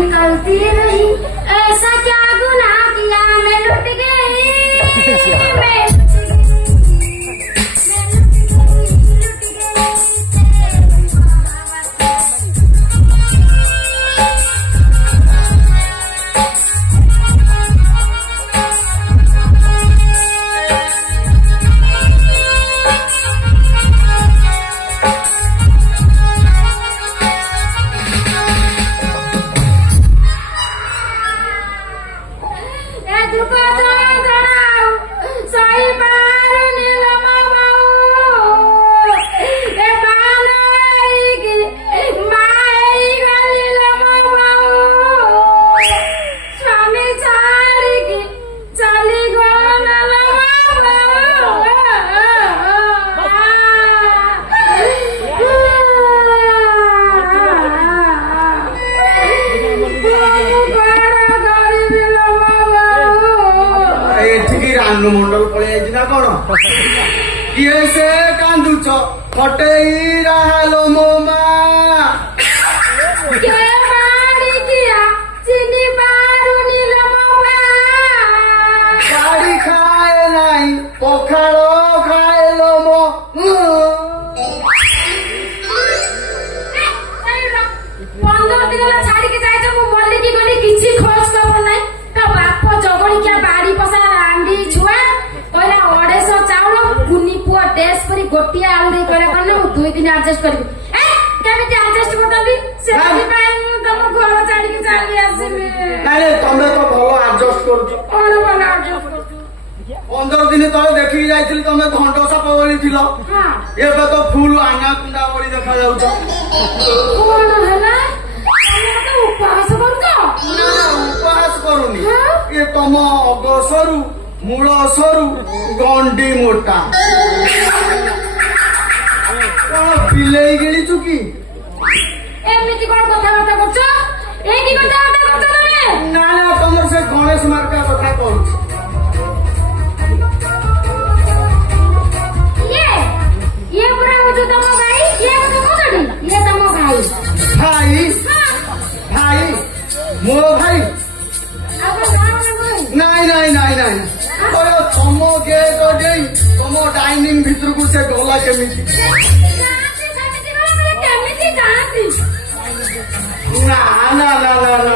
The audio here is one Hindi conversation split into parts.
निकलती रही, ऐसा क्या गुनाह किया मैं लुट गई, मैं मंडल पड़े ना कौन किए से कांदुच फटेई रहालो मो माँ गाड़ी खाए नहीं पखाड़ो खाएलो मो गोटे आलू दे कहला दुई दिन एडजस्ट करी केमिति एडजस्ट करतली से तुम घर छाड़ी के चली आसीबे नाले तमे तो भलो एडजस्ट करछ कोन भलो एडजस्ट करछ 15 दिन तले देखि जाइथिल तमे घंटो साप बोली थिलो हां एबे तो फुल आना कुंडा बोली देखा जाउछ कोन हला तमे तो उपवास करछ ना उपवास करूनी ए तम अगसरु मूल सरू गंडी मोटा कौन बिलेई गेली चुकी एमिति कोन कथाबार्ता करछ ए की कथाबार्ता करछ तमे ना ना तमर से गणेश मार्का कथा कहूछ ये पूरा हो जो तम भाई ये तो कोनी ये तम भाई भाई भाई मो भाई नहीं नहीं नहीं नहीं तम गेट दे तम डाइनिंग भीतर को से गला केमिति ना ना ना ना ना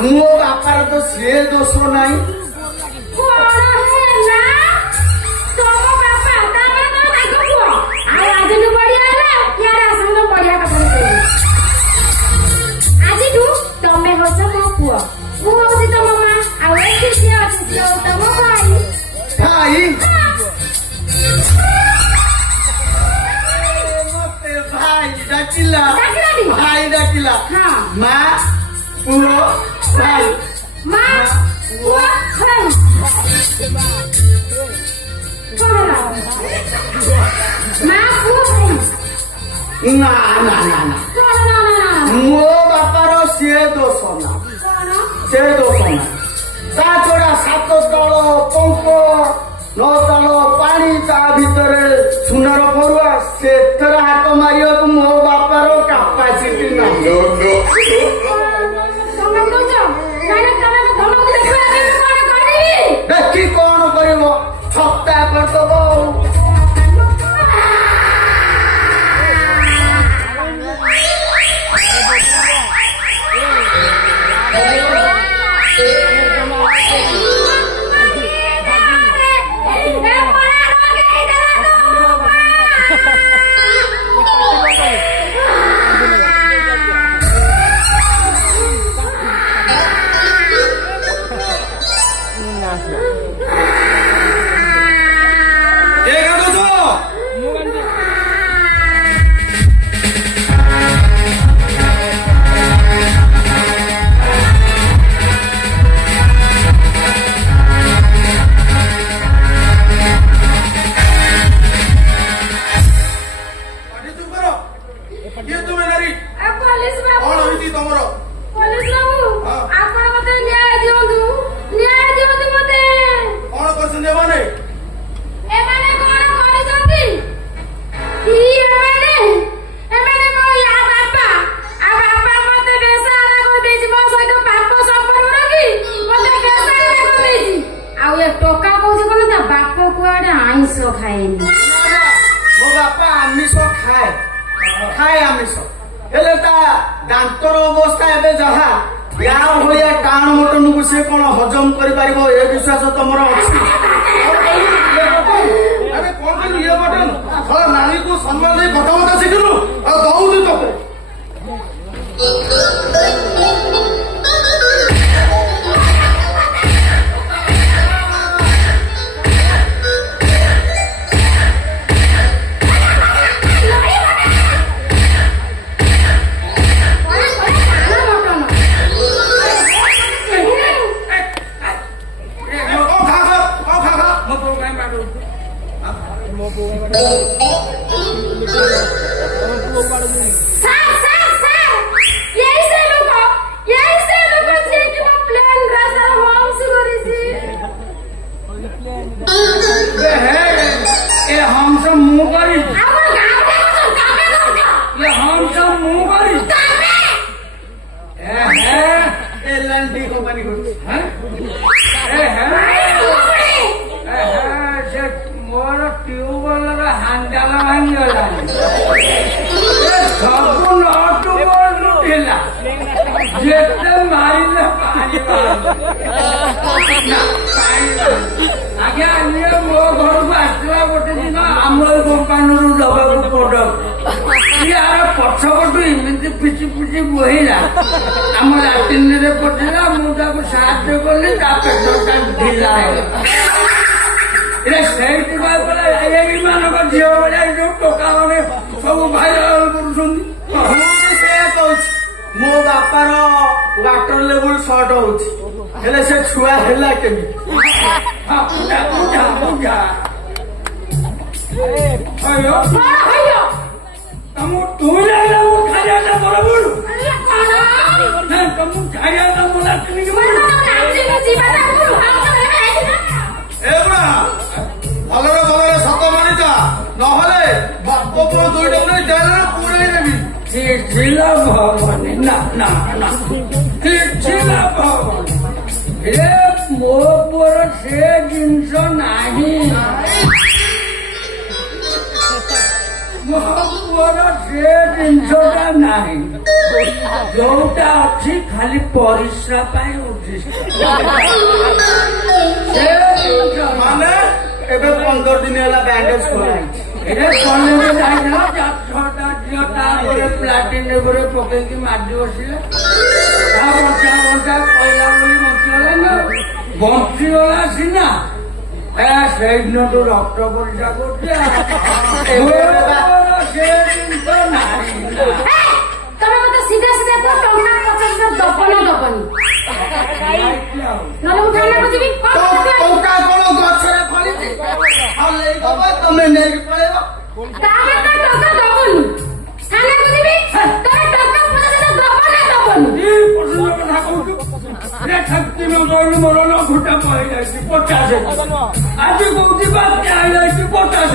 मो बापार तो से दोष नहीं तमे होछ मो पुआ मु होछि त मम्मा आ एठी से अछि तम भाई भाई भाई डाकिला भाई डाकिला माँ पुआ भाई माँ पुआ भाई माँ पुआ ना ना ना ना मो बापार से दोष ना से दोष ना ता छोड़ा 7 तल पंख 9 तल पानी ता भितर सुनार पड़ुआ से हाथ मारिया मो बापार कैपासिटी ना देखी कौन कर छत्ता करदब ଖାଏନି। ମୋ ବାପା ଆମିଷ ଖାଏ ଆମିଷ, ହେଲେ ତା ଦାନ୍ତର ଅବସ୍ଥା ଏବେ ଯାହା, ୟା ଭଳିଆ ଟାଣ ମଟନକୁ ସିଏ କଣ ହଜମ କରିପାରିବ ଏ ବିଶ୍ୱାସ ତମର ଅଛି? ଆରେ କଣ କହିଲୁ ଇଏ ମଟନ? ନାନୀକୁ ସମ୍ମାନ ଦେଇ କଥାବାର୍ତ୍ତା ଶିଖିଲୁ ଆଉ ଦଉଛୁ ତତେ। मोर ट्यूबवेल हांडाल भांगला सब नट बोल्ट ढिला जेते मारिले आगे आगे मो घर को आसला गोटे दिन अमूल कंपानी दबा प्रोडक्ट यार पछपटू इमती पिची पिची बोहिला आम लाट्रिन रे पठेला मुझे साहय कली पेटटा ढिला मान झील भाया जो टोका मैंने सब भाइराल कर मो बापार वाटर लेवल सर्ट होले से छुआ है केमी तुम खाया बराबर तुम खाया भलरे भलरे सत मानिता नहले बाप दुईटा पूरे नेबी चिला भवनी ना ना ना चिला भवनी ए मो पुर से जिनस नाही मो पुर से जिनसटा नाही जोटा अच्छी खाली परिश्रा पाई उद्दिष्ट माने एबे 15 दिन है बैंडेज कॉलेज जाइना छटा झीटा प्लाटिन पकई मारि बसिले बचा बचा कहला बचीगला ना बचीगला सीना से दिन तो रक्त परीक्षा कर सीधा सीधा टंका 50,000 दबन दबनी नले मु थाना को जीवी टंका कोन गछरे फली हले दबा तमे नै पळेबो तामे त टंका दबनी थाना को जीवी तमे टंका 50,000 दबन दबनी ई प्रश्न कथा कहू रे शक्ति में बोल मोर न घुटा पई जाई 50 आज कोउती बात के आई जाई 50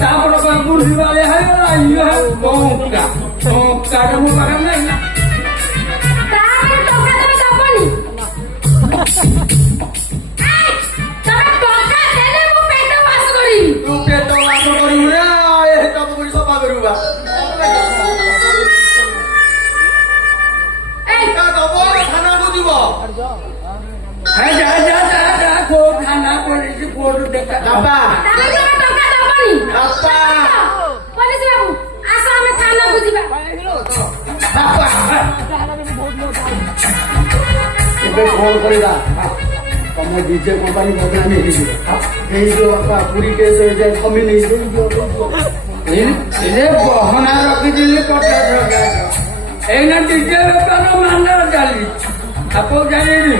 तापर को बुढ़ी वाले है ये टंका टंका मु करम नै ना तामे टंका तमे दबनी तमे टंका देले मु पेट वास करी तू पेट वास करू रे ए तब गुडी सफा करूबा ए का दबो खाना को दिबो है जा को खाना पुलिस कोड देखा बाबा तमे टंका दबनी बाबा पुलिस बाबू आसो हमें थाना को जीवा बाबा एबे फोन करेगा तुम डीजे कंपनी बदला नहीं जो बापा पूरी केस कमी नहीं ये बहना रखी दिल्ली 50,000 एना डीजे बेपार माना चली आप जानी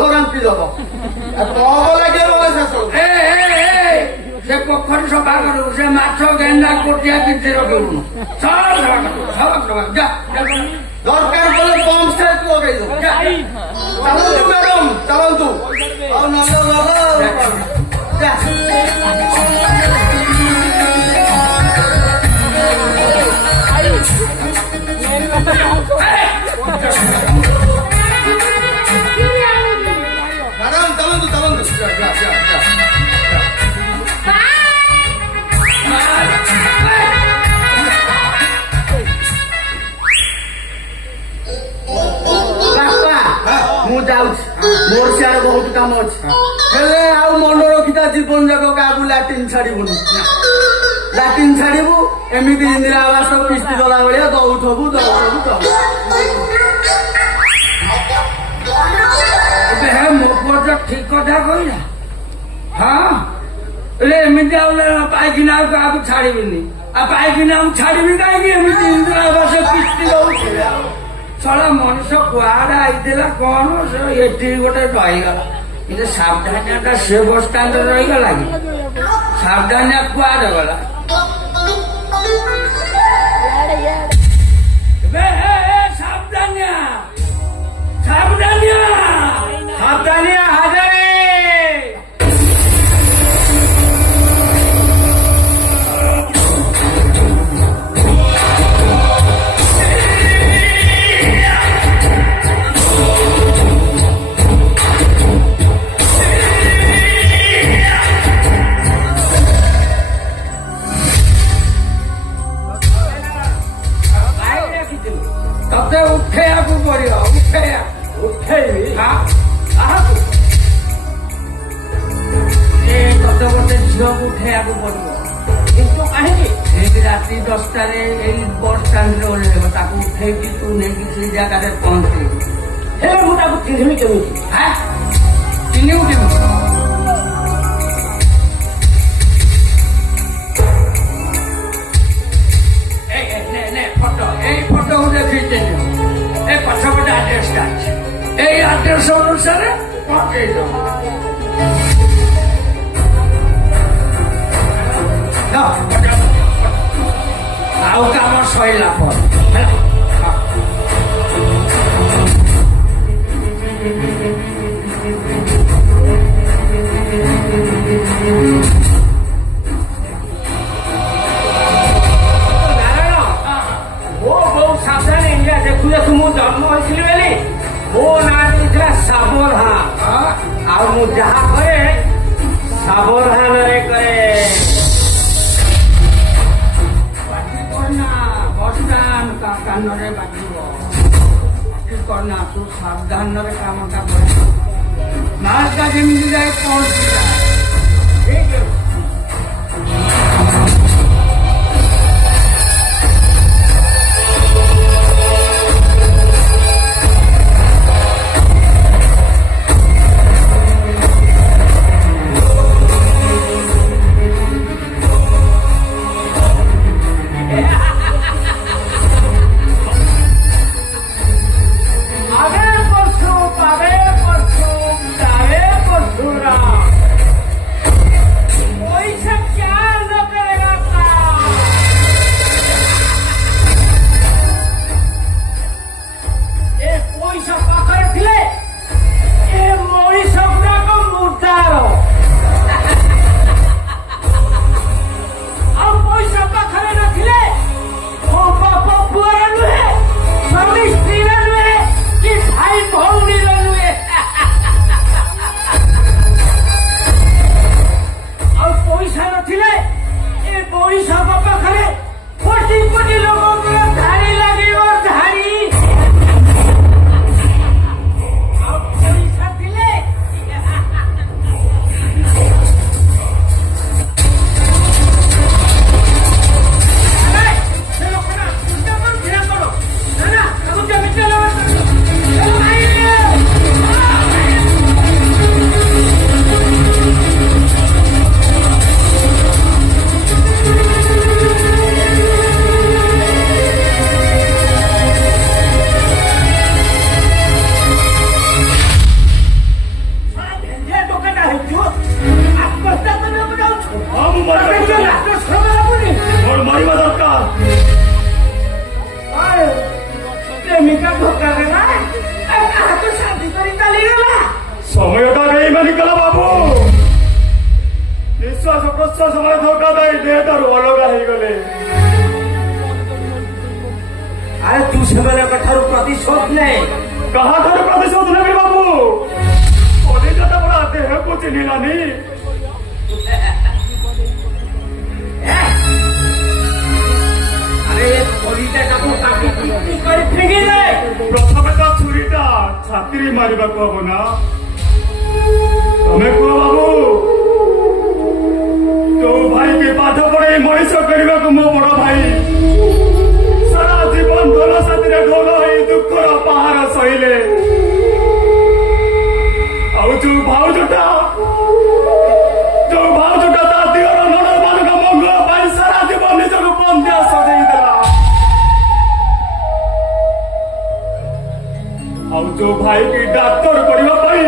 ଧରାନ୍ତି ଦବ କବ ଲାଗିବ ଶେଷ ସେ ପୋଖରୀ ସଫା କରିବୁ ସେ ମାଛ ଗେଣ୍ଡା କୋଟିଆ କିଛି ରଖିବୁନୁ ଦରକାର କଲେ ପମ୍ପ ସେଟ୍ ଲଗେଇ ଦବୁ ଚାଲନ୍ତୁ ମ୍ୟାଡମ ଚାଲନ୍ତୁ ଆଉ ମ୍ୟାଡମ ଚାଲନ୍ତୁ ଚାଲନ୍ତୁ ମୁଁ ଯାଉଛି ମୋର ସିଆଡେ ବହୁତ କାମ ଅଛି ହେଲେ ଆଉ ମନେ ରଖିଥା ଜୀବନ ଯାକ କାହାକୁ ଲାଟିନ୍ ଛାଡିବୁନି ଲାଟିନ୍ ଛାଡିବୁ ଏମିତି ଇନ୍ଦିରା ଆବାସ କିସ୍ତି ଦେଲା ଭଳିଆ ଦଉଥବୁ ମୋ ପୁଅ ତ ଠିକ କଥା କହିଲା ହଁ ଏମିତି ଆଉ ପାଇକିନା ଆଉ କାହାକୁ ଛାଡିବିନି ଆଉ ପାଇକିନା ଆଉ ଛାଡିବି କାହିଁକି ଏମିତି ଇନ୍ଦିରା ଆବାସ କିସ୍ତି ଦଉଛି ଶଳା ମଣିଷ କୁଆଡେ ଆଇଥିଲା କଣ ସେ ଏଠି ଗୋଟେ ରହିଗଲା କିନ୍ତୁ ସାବଧାନିଆ ସେ ବସଷ୍ଟାଣ୍ଡରେ ରହିଗଲା କି ସାବଧାନିଆ କୁଆଡେ ଗଲା ସାବଧାନିଆ ସାବଧାନିଆ ସାବଧାନିଆ ହାଜରେ ତତେ ଉଠେଇବାକୁ ପଡିବ ଉଠେଇବି ତତେ ଗୋଟେ ଝିଅକୁ ଉଠେଇବାକୁ ପଡିବ କିନ୍ତୁ କାହିଁକି ଏଠି ରାତି 10ଟାରେ ଏଇ ବସ୍ ଷ୍ଟାଣ୍ଡରେ ଓହ୍ଲେଇବ ତାକୁ ଉଠେଇକି ତୁ ନେଇକି ସେଇ ଜାଗାରେ ପହଞ୍ଚେଇବୁ ହେଲେ ମୁଁ ତାକୁ ଚିହ୍ନିବି କେମିତି ଚିହ୍ନିବୁ କେମିତି ଫଟୋକୁ ଦେଖିଛି ଏ ପଛପଟେ ଆଡ୍ରେସଟା ଅଛି ଏଇ ଆଡ୍ରେସ ଅନୁସାରେ ପହଞ୍ଚେଇ ଦବ ଆଉ କାମ ସଇଲା ପରେ ଦେଖୁ ମୁଁ ଜନ୍ମ ହୋଇଥିଲି ବୋଲି ମୋ ନାଁ ଦେଇଥିଲା ସାବଧାନ ଆଉ ମୁଁ ଯାହା କରେ ସାବଧାନରେ କରେ ବସଷ୍ଟାଣ୍ଡ କାନରେ ବାଜିବ କରନା ତୁ ସାବଧାନରେ କାମଟା କରେ ମାର୍କା ଯେମିତି ଯାଇ ପହଞ୍ଚିଲା ଠିକ Ave por su, ave por su, ave por su. ତପସ୍ୟା ସମୟ ଧୋକା ଦେଇ ଦେହଠାରୁ ଅଲଗା ହେଇଗଲେ। ଆରେ ତୁ ସେମାନଙ୍କ ଠାରୁ ପ୍ରତିଶୋଧ ନେ। କାହାଠାରୁ ପ୍ରତିଶୋଧ ନେବି ବାବୁ? କଲିଜାଟା ପରା ଦେହକୁ ଚିହ୍ନିଲାନି। ଆରେ କଲିଜାଟାକୁ କାଟି କୁଟି କରି ଫିଙ୍ଗିଲେ। ପ୍ରଥମେ ତ ଛୁରୀଟା ଛାତିରେ ମାରିବାକୁ ହବ ନା। ତମେ କୁହ ବାବୁ, ଯୋଉ ଭାଇକି ପାଠ ପଢେଇ ମଣିଷ କରିବାକୁ ମୋ ବଡ ଭାଇ ସାରା ଜୀବନ ଢୋଲ ସାଥିରେ ଢୋଲ ହେଇ ଦୁଃଖର ପାହାର ସହିଲେ, ଆଉ ଯୋଉ ଭାଉଜଟା ତା ଦିଅର ନଣନ୍ଦ ମାନଙ୍କ ମଙ୍ଗଳ ପାଇଁ ସାରା ଜୀବନ ନିଜକୁ ବନ୍ଦିଆ ସଜେଇ ଦେଲା, ଆଉ ଯୋଉ ଭାଇକି ଡାକ୍ତର କରିବା ପାଇଁ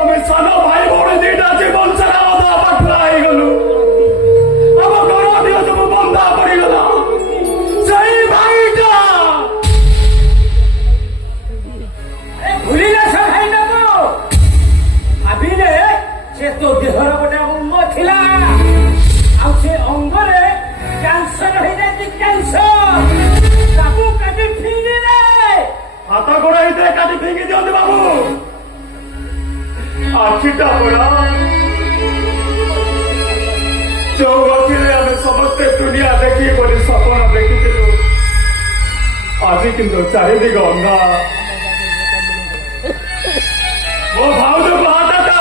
ଆମେ ସାନ ଭାଇ ଭଉଣୀ ଦିଟା ଜୀବନ ସାରା ଅଧା ପାଠୁଆ ହେଇଗଲୁ, ଆମ ଘର ଦିଅ ସବୁ ବନ୍ଧା ପଡିଗଲା, ସେଇ ଭାଇଟା ଭୁଲିଲେ ସେ ଭାଇଟାକୁ। ଭାବିଲେ ସେ ତୋ ଦେହର ଗୋଟେ ଅଙ୍ଗ ଥିଲା, ଆଉ ସେ ଅଙ୍ଗରେ କ୍ୟାନ୍ସର ହେଇଯାଇଛି। କ୍ୟାନ୍ସର ତାକୁ କାଟି ଫିଙ୍ଗିଲେ। ହାତ ଗୋଡ ହେଇଥିଲେ କାଟି ଫିଙ୍ଗି ଦିଅନ୍ତି ବାବୁ। ଆଖିଟା ପରା ଯୋଉ ଆଖିରେ ଆମେ ସମସ୍ତେ ଦୁନିଆ ଦେଖି ବୋଲି ସପନ ଦେଖିଥିଲୁ, ଆଜି କିନ୍ତୁ ଚାରିଦିଗ ଅନ୍ଧା। ମୋ ଭାଉଜକୁ ହାତଟା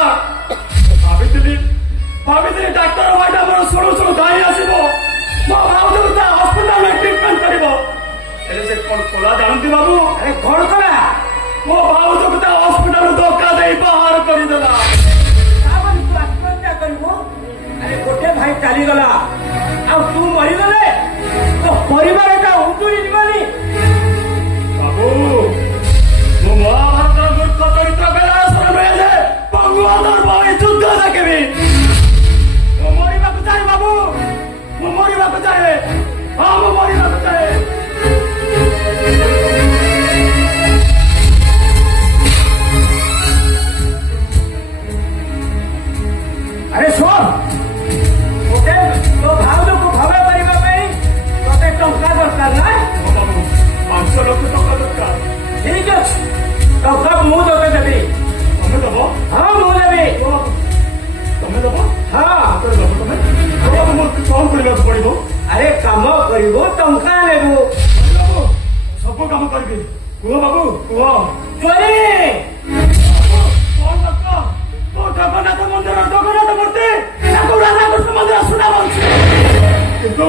ଭାବିଥିଲି ଡାକ୍ତର ଭାଇଟା ମୋର ଶୁଣୁ ଶୁଣୁ ଧାଇଁ ଆସିବ, ମୋ ଭାଉଜକୁ ତା ହସ୍ପିଟାଲରେ ଟ୍ରିଟମେଣ୍ଟ କରିବ। ହେଲେ ସେ କଣ କଲା ଜାଣନ୍ତି ବାବୁ? ଆରେ କଣ କଲା? ମୋ ଭାଉଜକୁ ତା ହସ୍ପିଟାଲ ଧୋକା ଦେଇ ବାହାର କରିଦେଲା। ତାପରେ ତୁ ଆତ୍ମହତ୍ୟା କରିବୁ? ଆରେ ଗୋଟେ ଭାଇ ଚାଲିଗଲା, ଆଉ ତୁ ମରିଗଲେ ତୋ ପରିବାରଟା ଉଜୁଡ଼ି ଯିବନି। ବାବୁ, ମୁଁ ମହାଭାରତର ମୂର୍ଖ ଚରିତ୍ର ବେଲାସର ନୁହେଁ ଯେ ବଙ୍ଗୁଆଦର ଭାଇ ଯୁଦ୍ଧ ଦେଖିବି। ମୁଁ ମରିବାକୁ ଚାହେଁ ବାବୁ, ମୁଁ ମରିବାକୁ ଚାହେଁ। ହଁ, ମୁଁ ମରିବାକୁ ଚାହେଁ। ଆରେ ଶୁଣ, ଗୋଟେ ତୋ ଭାଉଜକୁ ଭଲ କରିବା ପାଇଁ ତତେ ଟଙ୍କା ଦରକାର ନା? ବାବୁ, 5 ଲକ୍ଷ ଟଙ୍କା ଦରକାର। ଠିକ ଅଛି, ଟଙ୍କା ମୁଁ ତତେ ଦେବି। ତମେ ଦବ? ହଁ, ମୁଁ ଦେବି। ତମେ ଦବ? ହଁ। ଦବ ତମେ? ବାବୁ, ମୁଁ କଣ କରିବାକୁ ପଡିବ? ଆରେ କାମ କରିବୁ, ଟଙ୍କା ନେବୁ। ବାବୁ, ସବୁ କାମ କରିବି। କୁହ ବାବୁ, କୁହ। ଚୋରି କଣ ଦରକାର? ଜଗନ୍ନାଥ ମନ୍ଦିର ଜଗନ୍ନାଥ ମୂର୍ତ୍ତି ତାକୁ ରାଧାକୃଷ୍ଣ ମନ୍ଦିର ସୁନା ବଂଶ, କିନ୍ତୁ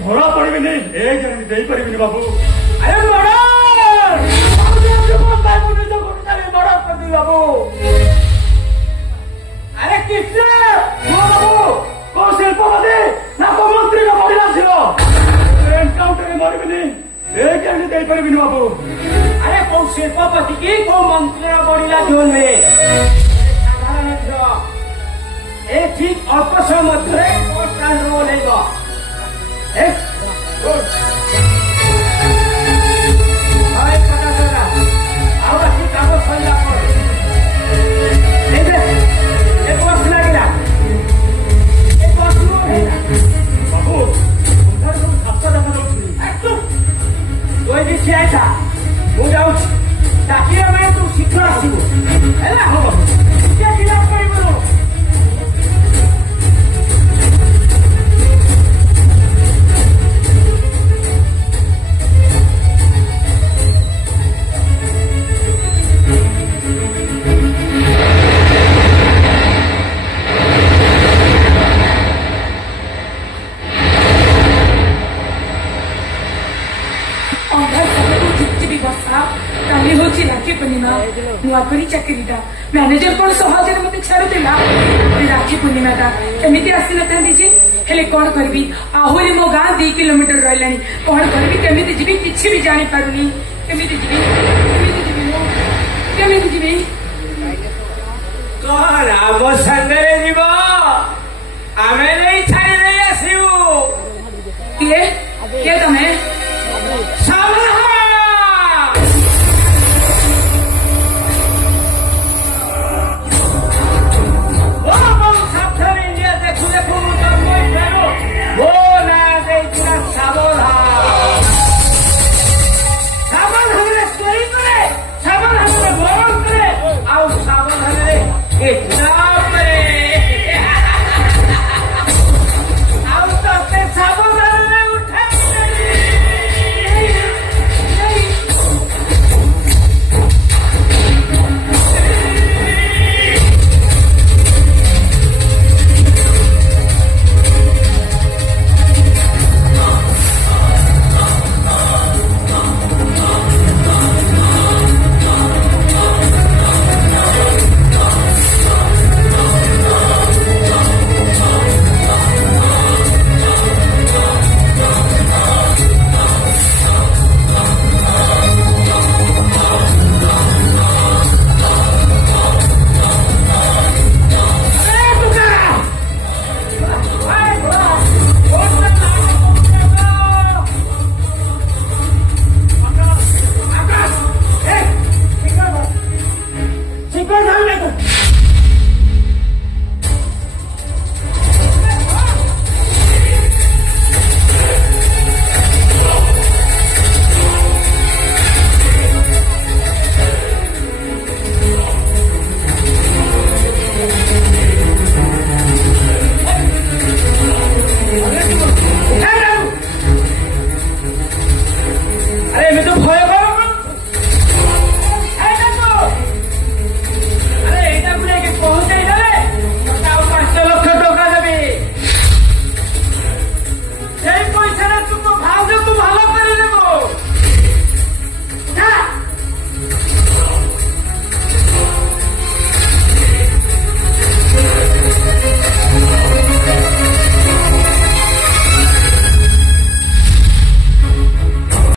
ଧରା ପଡିବିନି, ଏ ଗ୍ୟାରେଣ୍ଟି ଦେଇପାରିବିନି ବାବୁ। ଆରେ ମର୍ଡର କରିଦେବି ବାବୁ। ଆରେ କୃଷ୍ଣ ବାବୁ, କୋଉ ଶିଳ୍ପପତି ନା କୋଉ ମନ୍ତ୍ରୀର ମହିଳା ଝିଅ ଏନକାଉଣ୍ଟରରେ ମରିବିନି, ଏ ଗ୍ୟାରେଣ୍ଟି ଦେଇପାରିବିନି ବାବୁ। ଆରେ କୋଉ ଶିଳ୍ପପତି କି କୋଉ ମନ୍ତ୍ରୀର ବଢିଲା ଝିଅ ନୁହେଁ, ଏ ଠିକ ଅଳ୍ପ ସମୟ ମଧ୍ୟରେ ଓହ୍ଲେଇବ। ଆଉ ବାକି କାମ ସରିଲା ପରେ ବସ୍ ଲାଗିଲା, ବସ୍ ବାବୁ, ସବୁ ଖାତା ଦେଖାଯାଉଛି। ତୁ ଏଠି ଠିଆ ହେଇଥା, ମୁଁ ଯାଉଛି। ଡାକିବା ପାଇଁ ତୁ ଶୀଘ୍ର ଆସିବୁ ହେଲା। ହଁ ବାବୁ। କିଏ ଗିଲାପ କରିବୁନୁ। କାଲି ହଉଛି ରାକ୍ଷୀ ପୂର୍ଣ୍ଣିମା, ନୂଆକରି ଚାକିରିଟା ମ୍ୟାନେଜର କଣ ସହଜରେ ମତେ ଛାଡୁଥିଲା। ରାକ୍ଷୀ ପୂର୍ଣ୍ଣିମାଟା କେମିତି ଆସିନଥାନ୍ତି ଯେ, ହେଲେ କଣ କରିବି, ଆହୁରି ମୋ ଗାଁ 2 କିଲୋମିଟର ରହିଲାଣି। କଣ କରିବି, କେମିତି ଯିବି, କିଛି ବି ଜାଣିପାରୁନି। କେମିତି ଯିବି, କଣ ଆମ ସାଙ୍ଗରେ ଯିବ?